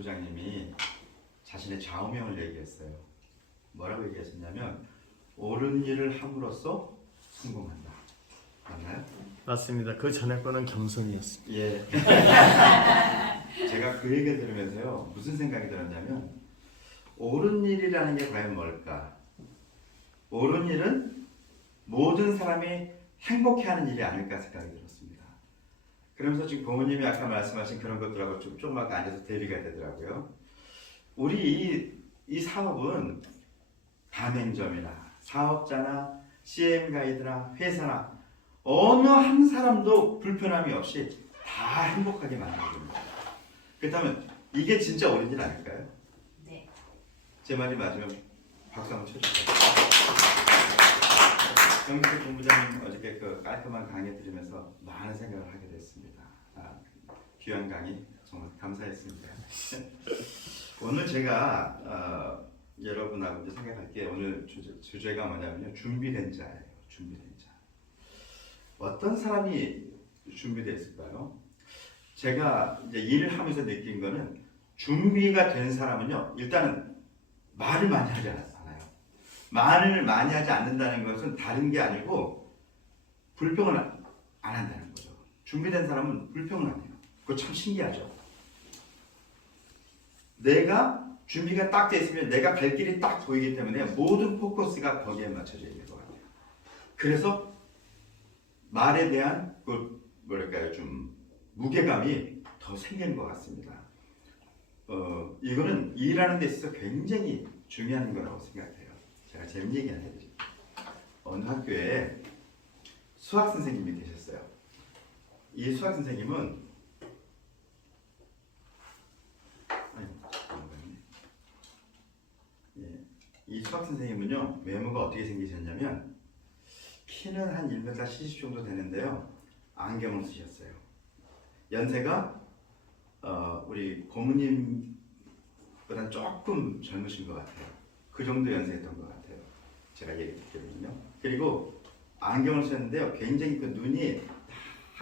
본부장님이 자신의 좌우명을 얘기했어요. 뭐라고 얘기하셨냐면 옳은 일을 함으로써 성공한다. 맞나요? 맞습니다. 그 전에 거는 겸손이었습니다. 예. 제가 그 얘기를 들으면서요 무슨 생각이 들었냐면 옳은 일이라는 게 과연 뭘까? 옳은 일은 모든 사람이 행복해하는 일이 아닐까 생각이 들었습니다. 그러면서 지금 부모님이 아까 말씀하신 그런 것들하고 좀 아까 앉아서 대비가 되더라고요. 우리 이 사업은 가맹점이나 사업자나 CM 가이드나 회사나 어느 한 사람도 불편함이 없이 다 행복하게 만들어줍니다. 그렇다면 이게 진짜 옳은 일 아닐까요? 네. 제 말이 맞으면 박수 한번 쳐주세요. 정식 본부장님 어저께 그 깔끔한 강의 들으면서 많은 생각을 하게 됐습니다. 귀한 강의 정말 감사했습니다. 오늘 제가 여러분하고 이제 생각할 게 오늘 주제가 뭐냐면요. 준비된 자예요. 준비된 자. 어떤 사람이 준비되어 있을까요? 제가 이제 일을 하면서 느낀 거는 준비가 된 사람은요. 일단은 말을 많이 하지 않아요. 말을 많이 하지 않는다는 것은 다른 게 아니고 불평을 안 한다는 거죠. 준비된 사람은 불평을 안 해요. 그거 참 신기하죠. 내가 준비가 딱 돼 있으면 내가 갈 길이 딱 보이기 때문에 모든 포커스가 거기에 맞춰져 있는 것 같아요. 그래서 말에 대한 그 뭐랄까요 좀 무게감이 더 생기는 것 같습니다. 이거는 일하는 데 있어서 굉장히 중요한 거라고 생각해요. 제가 재밌는 얘기 하나 해드릴게요. 어느 학교에 수학 선생님이 계셨어요. 이 수학 선생님은 이 수학 선생님은요 외모가 어떻게 생기셨냐면 키는 한 1m 70 정도 되는데요 안경을 쓰셨어요. 연세가 우리 고모님보다 조금 젊으신 것 같아요. 그 정도 연세였던 것 같아요. 제가 얘기했거든요. 그리고 안경을 쓰는데요 굉장히 그 눈이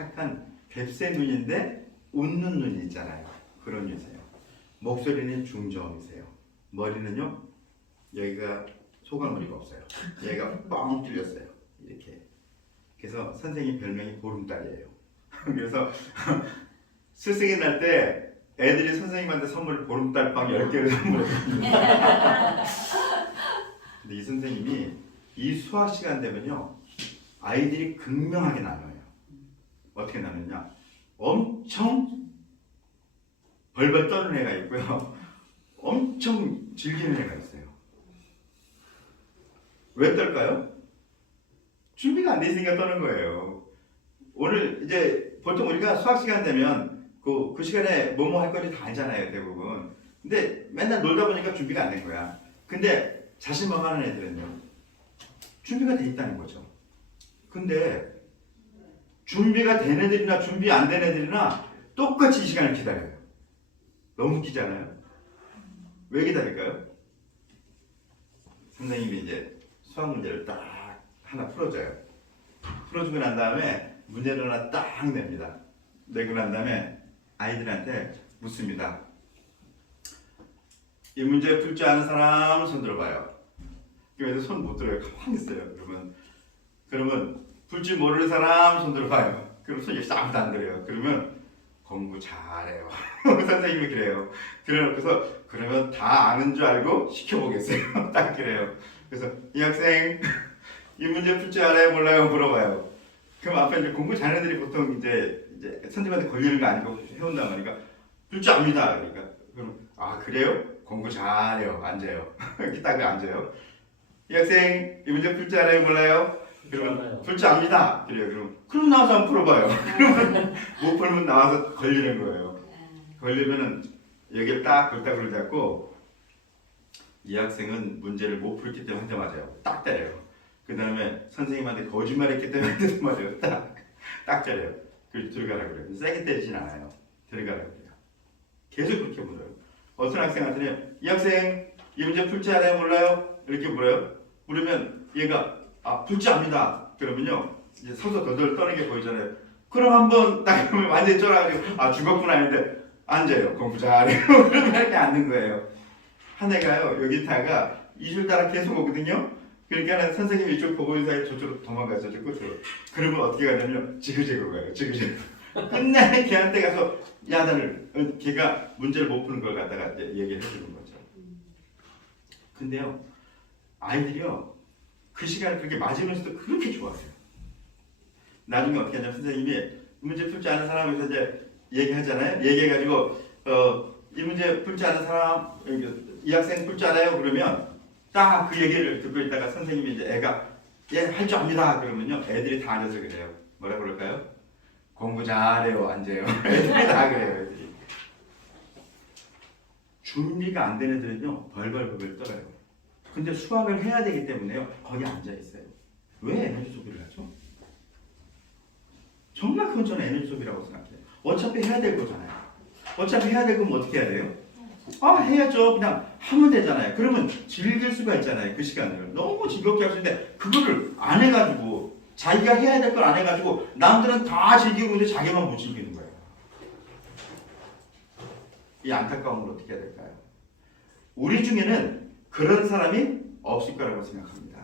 약간 뱁새 눈인데 웃는 눈이 있잖아요. 그런 눈이세요. 목소리는 중저음이세요. 머리는요 여기가 소갈머리가 없어요. 여기가 뻥 뚫렸어요. 이렇게. 그래서 선생님 별명이 보름달이에요. 그래서 스승이 날 때 애들이 선생님한테 선물을 보름달 빵 10개를 선물했거든요. 근데 이 선생님이 이 수학 시간 되면요 아이들이 극명하게 나눠요. 어떻게 나누냐? 엄청 벌벌 떠는 애가 있고요. 엄청 즐기는 애가 있어요. 왜 떨까요? 준비가 안 돼 있으니까 떠는 거예요. 오늘 이제 보통 우리가 수학 시간 되면 그 시간에 뭐뭐 할 거지 다 알잖아요, 대부분. 근데 맨날 놀다 보니까 준비가 안 된 거야. 근데 자신만만한 애들은요, 준비가 돼 있다는 거죠. 근데 준비가 된 애들이나 준비 안 된 애들이나 똑같이 이 시간을 기다려요. 너무 웃기잖아요. 왜 기다릴까요? 선생님이 이제 수학 문제를 딱 하나 풀어줘요. 풀어주고 난 다음에 문제를 하나 딱 냅니다. 내고 난 다음에 아이들한테 묻습니다. 이 문제 풀 줄 아는 사람 손 들어봐요. 그럼 손 못 들어요. 가만히 있어요. 그러면 풀 줄 모르는 사람 손 들어봐요. 그럼 손이 아무도 안 들어요. 그러면 공부 잘해요. 선생님이 그래요. 그래서 그러면 다 아는 줄 알고 시켜보겠어요. 딱 그래요. 그래서 이 학생 이 문제 풀 줄 알아요? 몰라요? 물어봐요. 그럼 앞에 이제 공부 잘하는 애들이 보통 이제 선생님한테 걸리는 거 아니고 해온단 말이니까 풀 줄 압니다. 그러니까 그럼 그래요? 공부 잘해요. 앉아요. 이렇게 딱 앉아요. 이 학생 이 문제 풀 줄 알아요? 몰라요? 그러면 풀 줄 압니다. 그래요. 그럼 나와서 한번 풀어봐요. 그러면 못 풀면 나와서 걸리는 거예요. 걸리면은 여기를 딱 골다구를 잡고 이 학생은 문제를 못 풀기 때문에 한 대 맞아요. 딱 때려요. 그 다음에 선생님한테 거짓말했기 때문에 한 대 맞아요. 딱 때려요. 그래서 들어가라 그래요. 세게 때리진 않아요. 들어가라 그래요. 계속 그렇게 물어요. 어떤 학생한테는 이 학생 이 문제 풀 줄 알아요? 몰라요? 이렇게 물어요. 물으면 얘가 풀 줄 압니다. 그러면요 이제 서서 덜덜 떠는 게 보이잖아요. 그럼 한번 딱 그러면 완전히 쫄아가지고 죽었구나 했는데 앉아요. 공부 잘해요. 그러면 이렇게 앉는 거예요. 한 애가요, 여기다가 2줄 따라 계속 오거든요. 그러니까 선생님이 이쪽 보고 있는 사이에 저쪽으로 도망가서 저 끝으로. 그러면 어떻게 가냐면 지그재그 가요. 지그재그. 끝내 걔한테 가서 야단을, 걔가 문제를 못 푸는 걸 갖다가 이제 얘기를 해주는 거죠. 근데요, 아이들이요, 그 시간에 그렇게 맞으면서도 그렇게 좋았어요. 나중에 어떻게 하냐면 선생님이 문제 풀지 않은 사람에서 이제 얘기하잖아요. 얘기해가지고 이 문제 풀지 않은 사람, 이 학생 풀지 않아요. 그러면 딱 그 얘기를 듣고 있다가 선생님이 이제 애가 얘 할 줄 압니다. 그러면요, 애들이 다 앉아서 그래요. 뭐라 그럴까요? 공부 잘해요. 앉아요. 애들이 다 그래요. 애들이. 준비가 안 된 애들은요, 벌벌벌 떨어요. 근데 수학을 해야 되기 때문에요, 거기 앉아 있어요. 왜 에너지 소비를 하죠? 정말 그건 저는 에너지 소비라고 생각해요. 어차피 해야 될 거잖아요. 어차피 해야 될 거면 어떻게 해야 돼요? 해야죠. 그냥 하면 되잖아요. 그러면 즐길 수가 있잖아요. 그 시간을. 너무 즐겁게 할 수 있는데 그거를 안 해가지고, 자기가 해야 될 걸 안 해가지고 남들은 다 즐기고 있는데 자기만 못 즐기는 거예요. 이 안타까움을 어떻게 해야 될까요? 우리 중에는 그런 사람이 없을 거라고 생각합니다.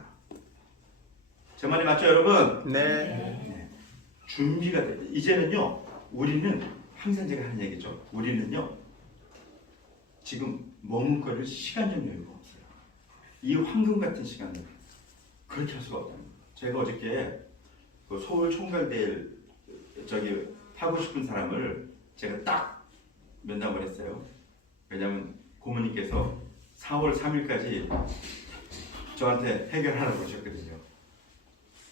제 말이 맞죠, 여러분? 네. 준비가 돼. 이제는요, 우리는 항상 제가 하는 얘기죠. 우리는요, 지금 머뭇거릴 시간적 여유가 없어요. 이 황금 같은 시간을 그렇게 할 수가 없다는 거예요. 제가 어저께 그 서울 총괄대회 저기 하고 싶은 사람을 제가 딱 면담을 했어요. 왜냐면 고모님께서 4월 3일까지 저한테 해결하라고 하셨거든요.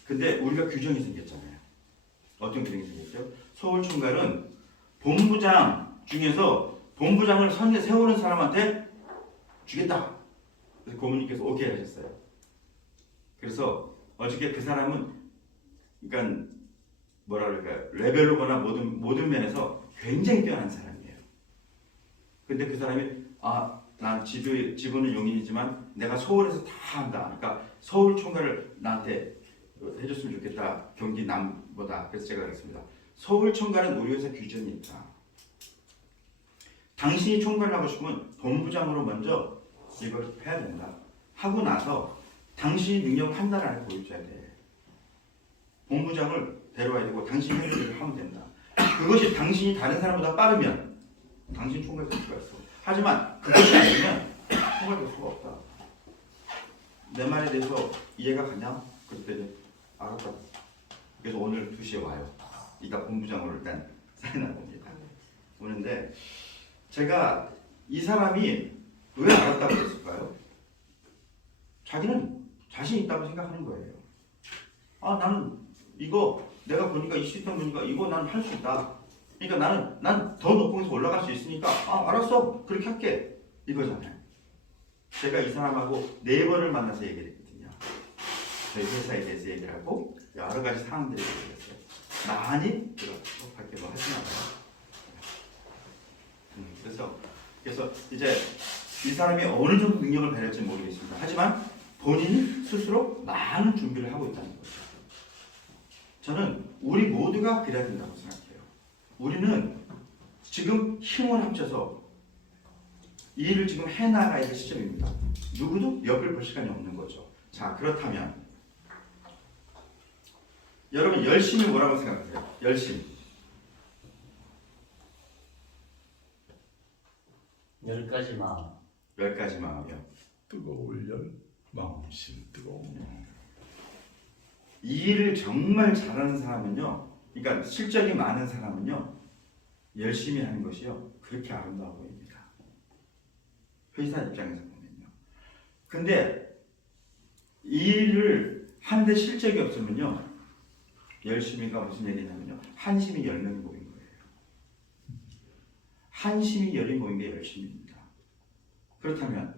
근데 우리가 규정이 생겼잖아요. 어떤 규정이 생겼죠? 서울 총괄은 본부장 중에서 본부장을 선에 세우는 사람한테 주겠다. 그래서 고모님께서 오케이 하셨어요. 그래서 어저께 그 사람은, 그러니까 뭐라 그럴까요? 레벨로거나 모든 면에서 굉장히 뛰어난 사람이에요. 근데 그 사람이 난 지부는 용인이지만 내가 서울에서 다 한다. 그러니까 서울 총괄을 나한테 해줬으면 좋겠다. 경기 남보다. 그래서 제가 그랬습니다. 서울 총괄은 우리 회사 규정이 있다. 당신이 총괄을 하고 싶으면 본부장으로 먼저 이걸 해야 된다. 하고 나서 당신이 능력을 한 달 안에 보여줘야 돼. 본부장을 데려와야 되고 당신이 해야 될 일을 하면 된다. 그것이 당신이 다른 사람보다 빠르면 당신 총괄 될 수가 있어. 하지만 그것이 아니면 총괄 될 수가 없다. 내 말에 대해서 이해가 가냐? 그랬더니 알았다. 그래서 오늘 2시에 와요. 이따 본부장으로 일단 사인할 겁니다. 오는데 제가 이 사람이 왜 알았다고 그랬을까요? 자기는 자신 있다고 생각하는 거예요. 나는 이거 내가 보니까 이 시스템 보니까 이거 나는 할 수 있다. 그러니까 난 더 높은 곳에서 올라갈 수 있으니까 알았어. 그렇게 할게. 이거잖아요. 제가 이 사람하고 4번을 만나서 얘기를 했거든요. 저희 회사에 대해서 얘기를 하고 여러 가지 상황들을 얘기했어요. 많이 그렇게 뭐 하지 말아요. 그래서 이제 이 사람이 어느 정도 능력을 발휘할지 모르겠습니다. 하지만 본인이 스스로 많은 준비를 하고 있다는 거죠. 저는 우리 모두가 그래야 된다고 생각해요. 우리는 지금 힘을 합쳐서 이 일을 지금 해나가야 할 시점입니다. 누구도 옆을 볼 시간이 없는 거죠. 자, 그렇다면 여러분 열심히 뭐라고 생각하세요? 열심히. 10가지 마음. 10가지 마음이요. 뜨거울 열, 마음심 뜨거운. 이 일을 정말 잘하는 사람은요, 그러니까 실적이 많은 사람은요, 열심히 하는 것이요, 그렇게 아름다워 보입니다. 회사 입장에서 보면요. 근데 이 일을 하는데 실적이 없으면요, 열심히가 무슨 얘기냐면요, 한심이 10명이 모인 거예요. 한심이 10이 모인 게 열심입니다. 그렇다면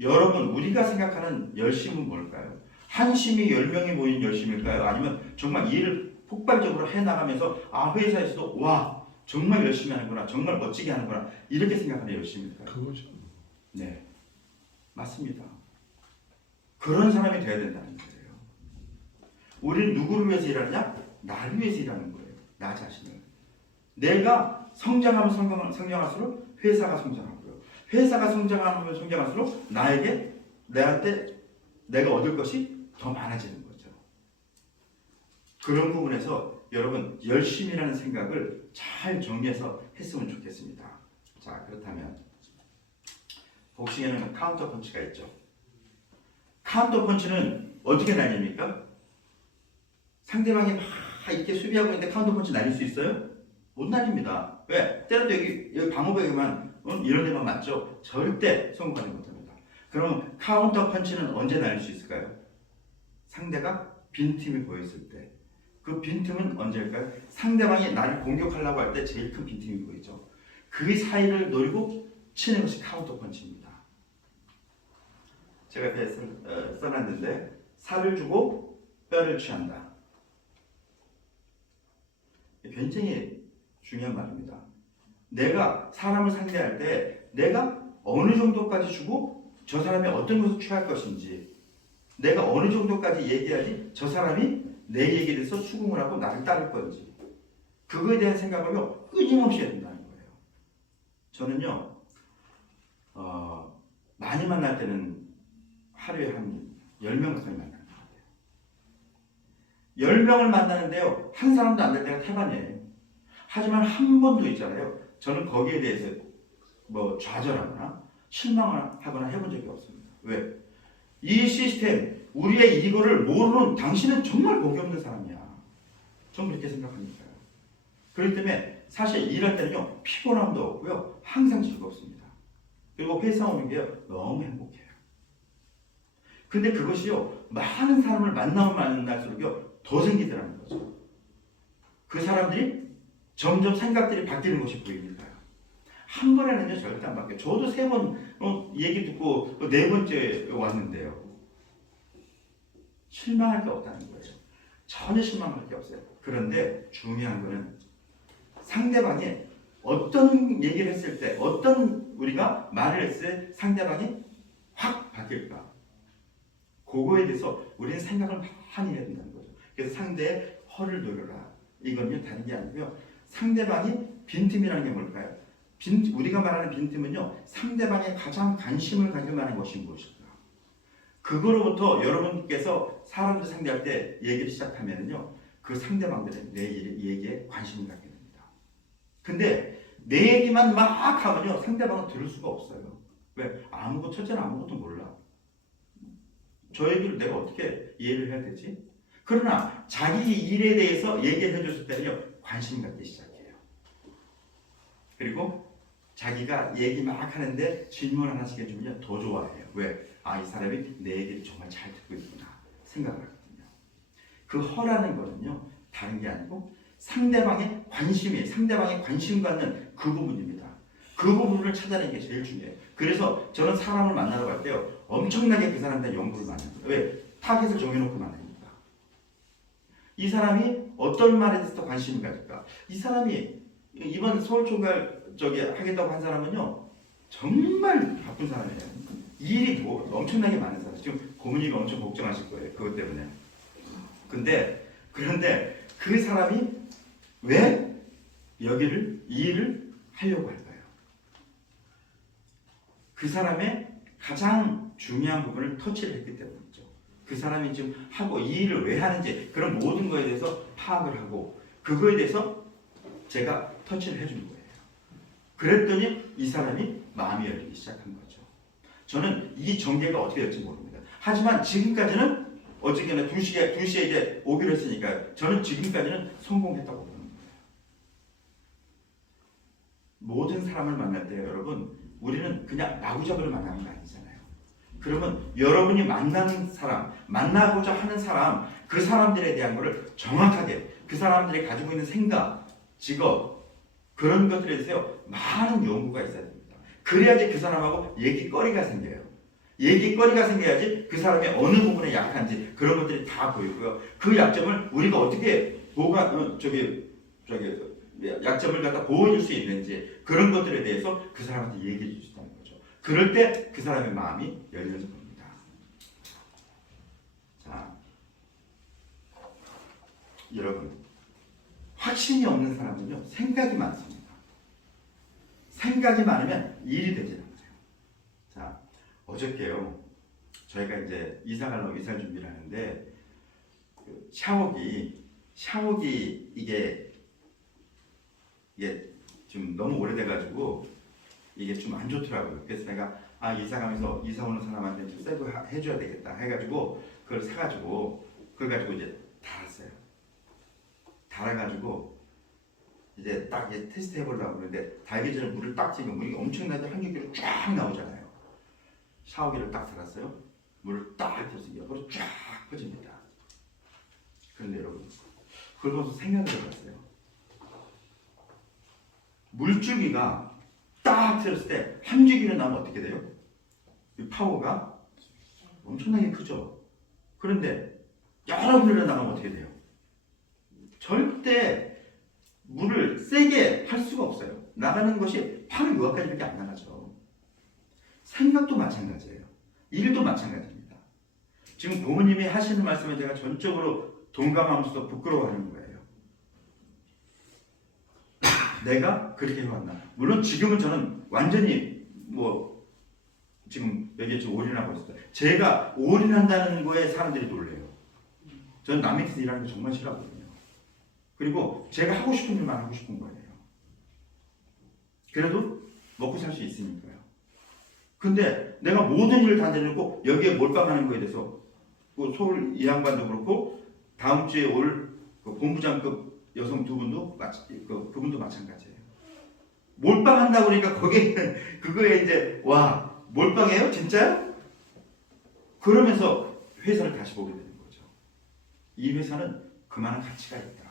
여러분, 우리가 생각하는 열심은 뭘까요? 한심이 10명이 모인 열심일까요? 아니면 정말 이 일을 폭발적으로 해나가면서 회사에서도 와, 정말 열심히 하는구나, 정말 멋지게 하는구나, 이렇게 생각하는 열심일까요? 그거죠. 네, 맞습니다. 그런 사람이 돼야 된다는 거예요. 우리는 누구를 위해서 일하느냐? 나를 위해서 일하는 거예요. 나 자신을. 내가 성장할수록 회사가 성장하고요. 회사가 성장하면 성장할수록 내한테 내가 얻을 것이 더 많아지는 거죠. 그런 부분에서 여러분 열심이라는 생각을 잘 정리해서 했으면 좋겠습니다. 자, 그렇다면 복싱에는 카운터 펀치가 있죠. 카운터 펀치는 어떻게 날립니까? 상대방이 막 이렇게 수비하고 있는데 카운터 펀치 날릴 수 있어요? 못 날립니다. 왜? 때려도 여기 방어벽에만 이런 데만 맞죠? 절대 성공하지 못합니다. 그럼 카운터 펀치는 언제 날릴 수 있을까요? 상대가 빈틈이 보였을 때. 그 빈틈은 언제일까요? 상대방이 나를 공격하려고 할 때 제일 큰 빈틈이 보이죠. 그 사이를 노리고 치는 것이 카운터 펀치입니다. 제가 옆에 써놨는데 살을 주고 뼈를 취한다. 굉장히 중요한 말입니다. 내가 사람을 상대할 때 내가 어느 정도까지 주고 저 사람이 어떤 것을 취할 것인지, 내가 어느 정도까지 얘기해야지 저 사람이 내 얘기에 대해서 수긍을 하고 나를 따를 건지, 그거에 대한 생각을요 끊임없이 해야 된다는 거예요. 저는요 많이 만날 때는 하루에 한 10명 가까이 만나는 것 같아요. 10명을 만나는데요 한 사람도 안 될 때가 태반이에요. 하지만 한 번도 있잖아요, 저는 거기에 대해서 뭐 좌절하거나 실망하거나 해본 적이 없습니다. 왜? 이 시스템, 우리의 이거를 모르는 당신은 정말 복이 없는 사람이야. 저는 그렇게 생각하니까요. 그렇기 때문에 사실 일할 때는요 피곤함도 없고요 항상 즐겁습니다. 그리고 회사 오는 게요 너무 행복해요. 근데 그것이요 많은 사람을 만나면 만날수록요 더 생기더라는 거죠. 그 사람들이 점점 생각들이 바뀌는 것이 보입니다. 한 번에는요 절대 안 바뀌어요. 저도 3번 얘기 듣고 4번째 왔는데요 실망할 게 없다는 거예요. 전혀 실망할 게 없어요. 그런데 중요한 거는 상대방이 어떤 얘기를 했을 때, 어떤 우리가 말을 했을 때 상대방이 확 바뀔까, 그거에 대해서 우리는 생각을 많이 해야 된다는 거죠. 그래서 상대의 허를 노려라. 이건요 다른 게 아니고요, 상대방이 빈틈이라는 게 뭘까요? 우리가 말하는 빈틈은요 상대방의 가장 관심을 가질 만한 것이 무엇일까, 그거로부터 여러분께서 사람들 상대할 때 얘기를 시작하면요 그 상대방들은 내 얘기에 관심을 갖게 됩니다. 근데 내 얘기만 막 하면요 상대방은 들을 수가 없어요. 왜? 첫째는 아무것도 몰라. 저 얘기를 내가 어떻게 이해를 해야 되지? 그러나 자기 일에 대해서 얘기를 해줬을 때는요 관심 갖기 시작해요. 그리고 자기가 얘기 막 하는데 질문 하나씩 해주면 더 좋아해요. 왜? 이 사람이 내 얘기를 정말 잘 듣고 있구나 생각을 하거든요. 그 허라는 거는요 다른 게 아니고 상대방의 관심 갖는 그 부분입니다. 그 부분을 찾아내는 게 제일 중요해요. 그래서 저는 사람을 만나러 갈 때요 엄청나게 그 사람에 대한 연구를 많이 합니다. 왜? 타겟을 정해놓고 만납니다. 이 사람이 어떤 말에 대해서 관심을 가질까? 이 사람이 이번 서울총괄 하겠다고 한 사람은요 정말 바쁜 사람이에요. 일이 엄청나게 많은 사람. 지금 고모님이 엄청 걱정하실 거예요. 그것 때문에. 그런데 그 사람이 왜 이 일을 하려고 할까요? 그 사람의 가장 중요한 부분을 터치를 했기 때문이죠. 그 사람이 지금 하고 이 일을 왜 하는지 그런 모든 거에 대해서 파악을 하고 그거에 대해서 제가 터치를 해주는 거예요. 그랬더니 이 사람이 마음이 열리기 시작한 거죠. 저는 이 전개가 어떻게 될지 모릅니다. 하지만 지금까지는 어쨌거나 2시에 이제 오기로 했으니까 저는 지금까지는 성공했다고 보는 거예요. 모든 사람을 만날 때 여러분 우리는 그냥 마구잡이로 만나는 거 아니잖아요. 그러면 여러분이 만나는 사람, 만나고자 하는 사람, 그 사람들에 대한 거를 정확하게 그 사람들이 가지고 있는 생각, 직업 그런 것들에 대해서 많은 연구가 있어야 됩니다. 그래야지 그 사람하고 얘기거리가 생겨요. 얘기거리가 생겨야지 그 사람이 어느 부분에 약한지 그런 것들이 다 보이고요. 그 약점을 우리가 어떻게 약점을 갖다 보여줄 수 있는지 그런 것들에 대해서 그 사람한테 얘기해 줄 수 있다는 거죠. 그럴 때 그 사람의 마음이 열려질 겁니다. 자, 여러분 확신이 없는 사람은요 생각이 많습니다. 생각이 많으면 일이 되지 않아요. 자, 어저께요. 저희가 이제 이사 가려고 이사 준비를 하는데 그 샤워기 이게 좀 너무 오래돼가지고 이게 좀 안 좋더라고요. 그래서 내가 이사 가면서 이사 오는 사람한테 좀 새거 해줘야 되겠다 해가지고 그걸 사가지고 이제 달았어요. 달아가지고 이제 딱 이제 테스트 해보려고 그러는데 달기 전에 물을 딱 찌면 물이 엄청나게 한 줄기로 쫙 나오잖아요. 샤워기를 딱 달았어요. 물을 딱 들어서 옆으로 쫙 퍼집니다. 그런데 여러분 그걸 보면서 생각을 해봤어요. 물줄기가 딱 틀었을 때 한 줄기로 나면 어떻게 돼요? 이 파워가 엄청나게 크죠. 그런데 여러 분들로 나가면 어떻게 돼요? 절대 물을 세게 할 수가 없어요. 나가는 것이 바로 요까지밖에 안 나가죠. 생각도 마찬가지예요. 일도 마찬가지입니다. 지금 부모님이 하시는 말씀을 제가 전적으로 동감하면서도 부끄러워하는 거예요. 내가 그렇게 해왔나? 물론 지금은 저는 완전히 지금 여기에 지금 올인하고 있어요. 제가 올인한다는 거에 사람들이 놀래요. 저는 남 밑에서 일하는 거 정말 싫어하거든요. 그리고 제가 하고 싶은 일만 하고 싶은 거예요. 그래도 먹고 살 수 있으니까요. 근데 내가 모든 일을 다 내놓고 여기에 몰빵하는 거에 대해서 서울 이 양반도 그렇고 다음 주에 올 본부장급 여성 두 분도 그분도 마찬가지예요. 몰빵한다고 그러니까 그거에 이제 와 몰빵해요? 진짜요? 그러면서 회사를 다시 보게 되는 거죠. 이 회사는 그만한 가치가 있다.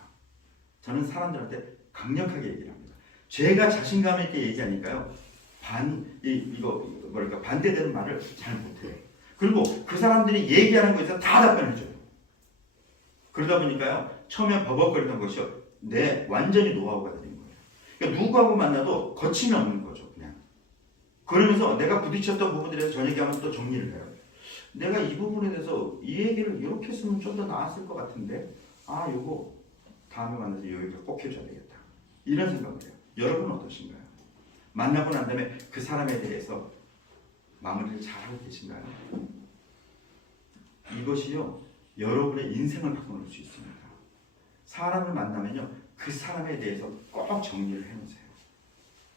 저는 사람들한테 강력하게 얘기를 합니다. 제가 자신감 있게 얘기하니까요. 반대되는 말을 잘 못해요. 그리고 그 사람들이 얘기하는 거에서 다 답변해줘요. 그러다 보니까요. 처음에 버벅거리던 것이요. 완전히 노하우가 되는 거예요. 그러니까 누구하고 만나도 거침이 없는 거죠. 그냥. 그러면서 내가 부딪혔던 부분들에 대해서 저녁에 하면 또 정리를 해요. 내가 이 부분에 대해서 이 얘기를 이렇게 했으면 좀 더 나았을 것 같은데 요거 다음에 만나서 여기가 꼭 해줘야 되겠다. 이런 생각을 해요. 여러분은 어떠신가요? 만나고 난 다음에 그 사람에 대해서 마무리를 잘하고 계신가요? 이것이요. 여러분의 인생을 바꿔놓을 수 있습니다. 사람을 만나면요. 그 사람에 대해서 꼭 정리를 해놓으세요.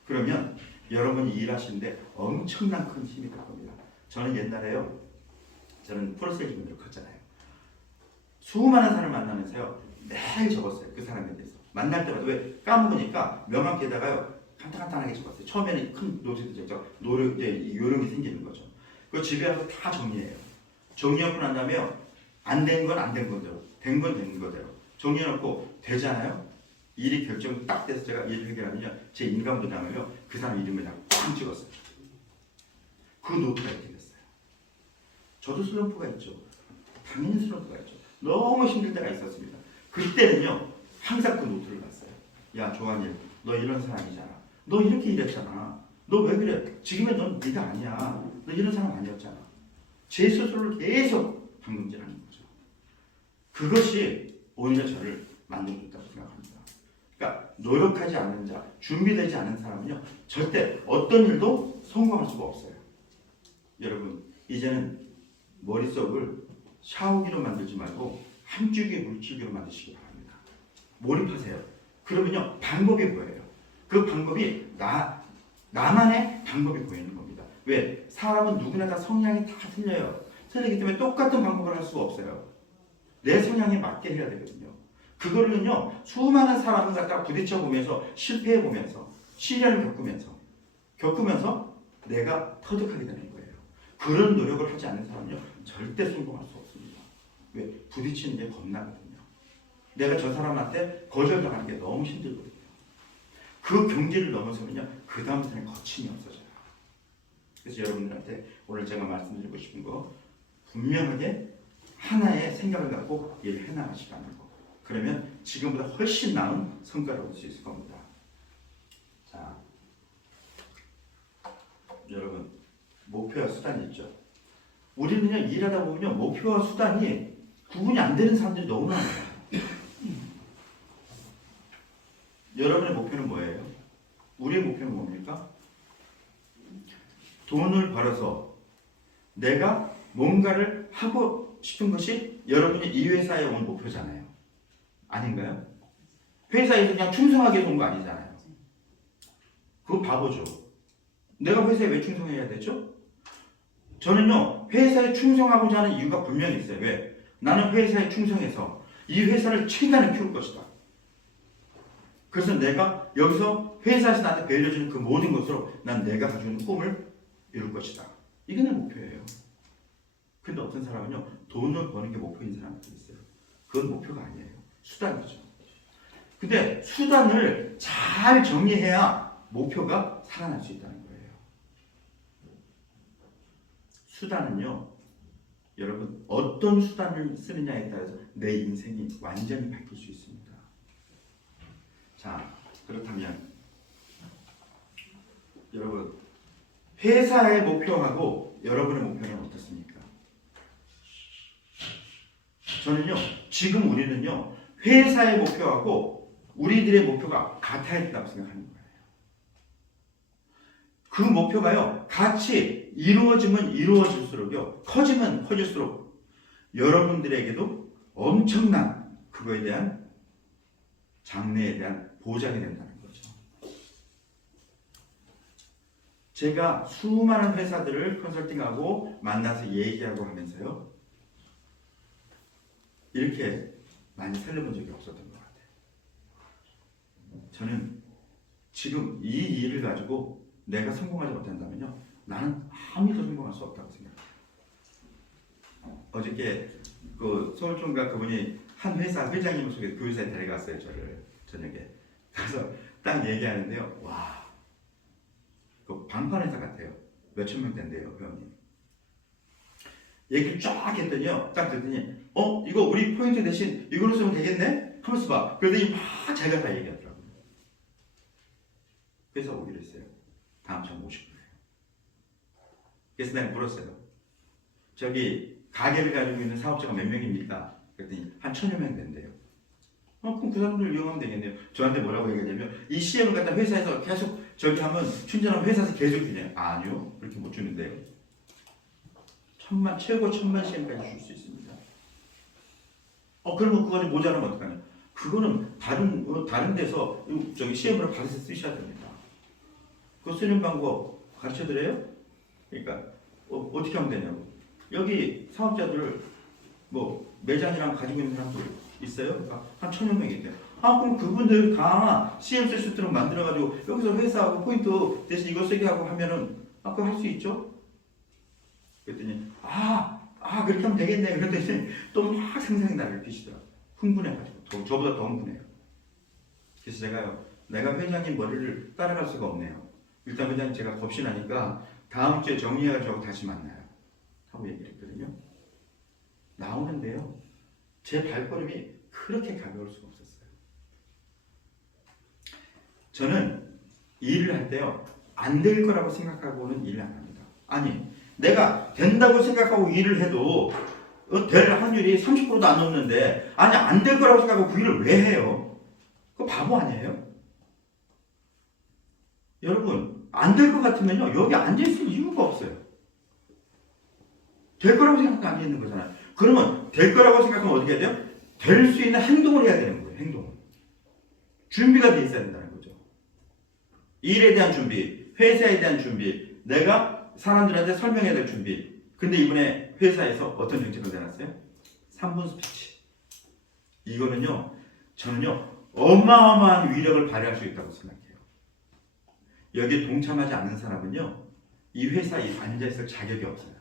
그러면 여러분이 일하시는데 엄청난 큰 힘이 될 겁니다. 저는 옛날에요. 저는 프로세이지 분들을 컸잖아요. 수많은 사람을 만나면서요. 매일 적었어요. 그 사람에 대해서. 만날 때마다 왜 까먹으니까 명함에다가요. 간단하게 적었어요. 처음에는 큰 노트도 적죠. 요령이 생기는 거죠. 그 집에 와서 다 정리해요. 정리하고 난 다음에 안 된 건 안 된 거대로, 된 건 된 거대로 정리해놓고 되잖아요. 일이 결정 딱 돼서 제가 일을 해결하면요. 제 인감도장을요. 그 사람 이름에다 꽝 찍었어요. 그 노트가 이렇게 됐어요. 저도 슬럼프가 있죠. 당연히 슬럼프가 있죠. 너무 힘들 때가 있었습니다. 그때는요. 항상 그 노트를 봤어요. 야 조한일 너 이런 사람이잖아. 너 이렇게 일했잖아. 너 왜 그래? 지금의 넌 네가 아니야. 너 이런 사람 아니었잖아. 제 스스로를 계속 방금질하는 거죠. 그것이 오히려 저를 만들어줬다고 생각합니다. 그러니까 노력하지 않는 자, 준비되지 않은 사람은요. 절대 어떤 일도 성공할 수가 없어요. 여러분 이제는 머릿속을 샤워기로 만들지 말고 한 줄기 물줄기로 만드시기 바랍니다. 몰입하세요. 그러면요. 방법이 보여요. 그 방법이 나만의 방법이 보이는 겁니다. 왜? 사람은 누구나 다 성향이 다 틀려요. 틀리기 때문에 똑같은 방법을 할 수가 없어요. 내 성향에 맞게 해야 되거든요. 그거는요. 수많은 사람을 갖다가 부딪혀 보면서 실패해 보면서 시련을 겪으면서 내가 터득하게 되는 거예요. 그런 노력을 하지 않는 사람은요. 절대 성공할 수 없습니다. 왜? 부딪히는 게 겁나거든요. 내가 저 사람한테 거절당하는 게 너무 힘들거든요. 그 경지를 넘어서면요. 그 다음부터는 거침이 없어져요. 그래서 여러분들한테 오늘 제가 말씀드리고 싶은 거 분명하게 하나의 생각을 갖고 일을 해나가시라는 거. 그러면 지금보다 훨씬 나은 성과를 얻을 수 있을 겁니다. 자, 여러분 목표와 수단이 있죠. 우리는요 일하다 보면요 목표와 수단이 구분이 안 되는 사람들이 너무 많아요. 여러분의 목표는 뭐예요? 우리의 목표는 뭡니까? 돈을 벌어서 내가 뭔가를 하고 싶은 것이 여러분이 이 회사에 온 목표잖아요. 아닌가요? 회사에서 그냥 충성하게 온 거 아니잖아요. 그거 바보죠. 내가 회사에 왜 충성해야 되죠? 저는요, 회사에 충성하고자 하는 이유가 분명히 있어요. 왜? 나는 회사에 충성해서 이 회사를 최대한 키울 것이다. 그래서 내가 여기서 회사에서 나한테 배려주는 그 모든 것으로 난 내가 가지고 있는 꿈을 이룰 것이다. 이게 내 목표예요. 근데 어떤 사람은요, 돈을 버는 게 목표인 사람들이 있어요. 그건 목표가 아니에요. 수단이죠. 근데 수단을 잘 정리해야 목표가 살아날 수 있다는 거예요. 수단은요, 여러분, 어떤 수단을 쓰느냐에 따라서 내 인생이 완전히 바뀔 수 있습니다. 자, 그렇다면 여러분, 회사의 목표하고 여러분의 목표는 어떻습니까? 저는요, 지금 우리는요, 회사의 목표하고 우리들의 목표가 같아야 된다고 생각하는 거예요. 그 목표가요, 같이 이루어지면 이루어질수록요, 커지면 커질수록 여러분들에게도 엄청난 그거에 대한 장래에 대한 보장이 된다는 거죠. 제가 수많은 회사들을 컨설팅하고 만나서 얘기하고 하면서요, 이렇게 많이 살려본 적이 없었던 것 같아요. 저는 지금 이 일을 가지고 내가 성공하지 못한다면요, 나는 아무도 성공할 수 없다고 생각해요. 어저께 그 서울총각 그분이 한 회사 회장님을 소개, 그 회사에 데려갔어요. 저를 저녁에 가서 딱 얘기하는데요, 와, 그 방판회사 같아요. 몇천 명 된대요, 회원님. 얘기를 쫙 했더니요, 딱 듣더니 이거 우리 포인트 대신 이걸로 쓰면 되겠네? 하면서 봐. 그러더니 막 자기가 다 얘기하더라고요. 회사 오기로 했어요. 다음 주 50분에. 그래서 내가 물었어요. 저기 가게를 가지고 있는 사업자가 몇 명입니까? 그랬더니 한 1000여 명 된대요. 그럼 그 사람들 이용하면 되겠네요. 저한테 뭐라고 얘기하냐면, 이 CM을 갖다 회사에서 계속 저기 하면 춘전하면 회사에서 계속 주냐? 아니요, 그렇게 못 주는데요. 최고 1000만 CM까지 줄 수 있습니다. 그러면 그거 모자라면 어떡하냐? 그거는 다른 데서 저기 CM으로 받아서 쓰셔야 됩니다. 그거 쓰는 방법 가르쳐 드려요? 그러니까 어떻게 하면 되냐고. 여기 사업자들 뭐 매장이랑 가지고 있는 사람들 있어요? 그러니까 한 1000여 명이 있대요. 그럼 그분들 다 CM 쓸 수 있도록 만들어가지고 여기서 회사하고 포인트 대신 이거 쓰게 하고 하면은 그거 할 수 있죠? 그랬더니 그렇게 하면 되겠네. 그랬더니 또 막 상상이 나를 피시더라고요. 흥분해가지고 저보다 더 흥분해요. 그래서 내가 회장님 머리를 따라갈 수가 없네요. 일단 회장님 제가 겁이 나니까 다음 주에 정리해가지고 다시 만나요 하고 얘기를 했거든요. 나오는데요, 제 발걸음이 그렇게 가벼울 수가 없었어요. 저는 일을 할 때요, 안 될 거라고 생각하고는 일을 안 합니다. 아니, 내가 된다고 생각하고 일을 해도 될 확률이 30%도 안 넘는데, 아니 안 될 거라고 생각하고 그 일을 왜 해요? 그거 바보 아니에요? 여러분, 안 될 것 같으면요, 여기 앉아있을 이유가 없어요. 될 거라고 생각하고 앉아있는 거잖아요. 그러면 될 거라고 생각하면 어떻게 해야 돼요? 될 수 있는 행동을 해야 되는 거예요. 행동을. 준비가 돼 있어야 된다는 거죠. 일에 대한 준비, 회사에 대한 준비, 내가 사람들한테 설명해야 될 준비. 근데 이번에 회사에서 어떤 정책을 내놨어요? 3분 스피치. 이거는요, 저는요, 어마어마한 위력을 발휘할 수 있다고 생각해요. 여기에 동참하지 않는 사람은요, 이 회사에 앉아있을 자격이 없어요.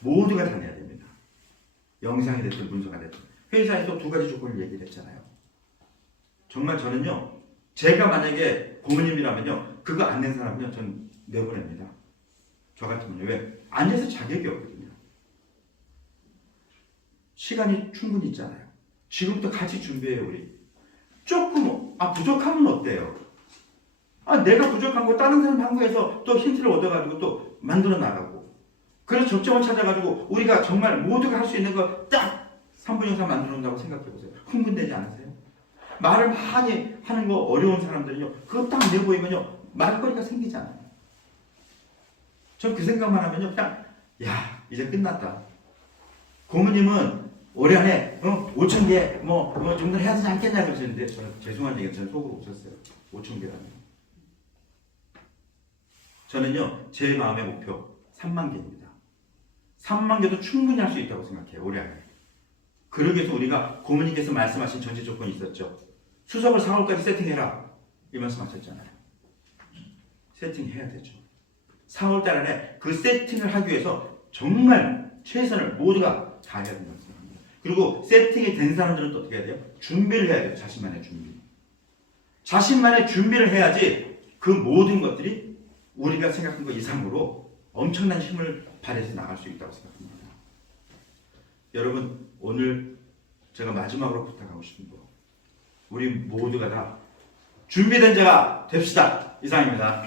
모두가 다 내야 됩니다. 영상이 됐든 문서가 됐든. 회사에서 2가지 조건을 얘기를 했잖아요. 정말 저는요, 제가 만약에 고모님이라면요, 그거 안 낸 사람은요, 전 내보냅니다. 저 같으면요. 왜? 앉아서 자격이 없거든요. 시간이 충분히 있잖아요. 지금부터 같이 준비해요, 우리. 조금, 부족하면 어때요? 내가 부족한 거 다른 사람 한 거에서 또 힌트를 얻어가지고 또 만들어 나가고. 그래서 적정을 찾아가지고 우리가 정말 모두가 할 수 있는 거 딱 3분 영상 만들어 놓는다고 생각해 보세요. 흥분되지 않으세요? 말을 많이 하는 거 어려운 사람들은요, 그거 딱 내보이면요, 말거리가 생기잖아요. 전 그 생각만 하면요, 그냥 야 이제 끝났다. 고모님은 올해 안에 5천 개 뭐 정도는 해야 되지 않겠냐 그러시는데 저는 죄송한 얘기는 저는 속으로 웃었어요. 5천 개라니. 저는요 제 마음의 목표 3만 개입니다. 3만 개도 충분히 할 수 있다고 생각해요. 올해 안에. 그러기 위해서 우리가 고모님께서 말씀하신 전제 조건이 있었죠. 수석을 4월까지 세팅해라 이 말씀하셨잖아요. 세팅해야 되죠. 4월달 안에 그 세팅을 하기 위해서 정말 최선을 모두가 다해야 된다고 생각합니다. 그리고 세팅이 된 사람들은 또 어떻게 해야 돼요? 준비를 해야 돼요. 자신만의 준비. 자신만의 준비를 해야지 그 모든 것들이 우리가 생각한 것 이상으로 엄청난 힘을 발휘해서 나갈 수 있다고 생각합니다. 여러분 오늘 제가 마지막으로 부탁하고 싶은 거 우리 모두가 다 준비된 자가 됩시다. 이상입니다.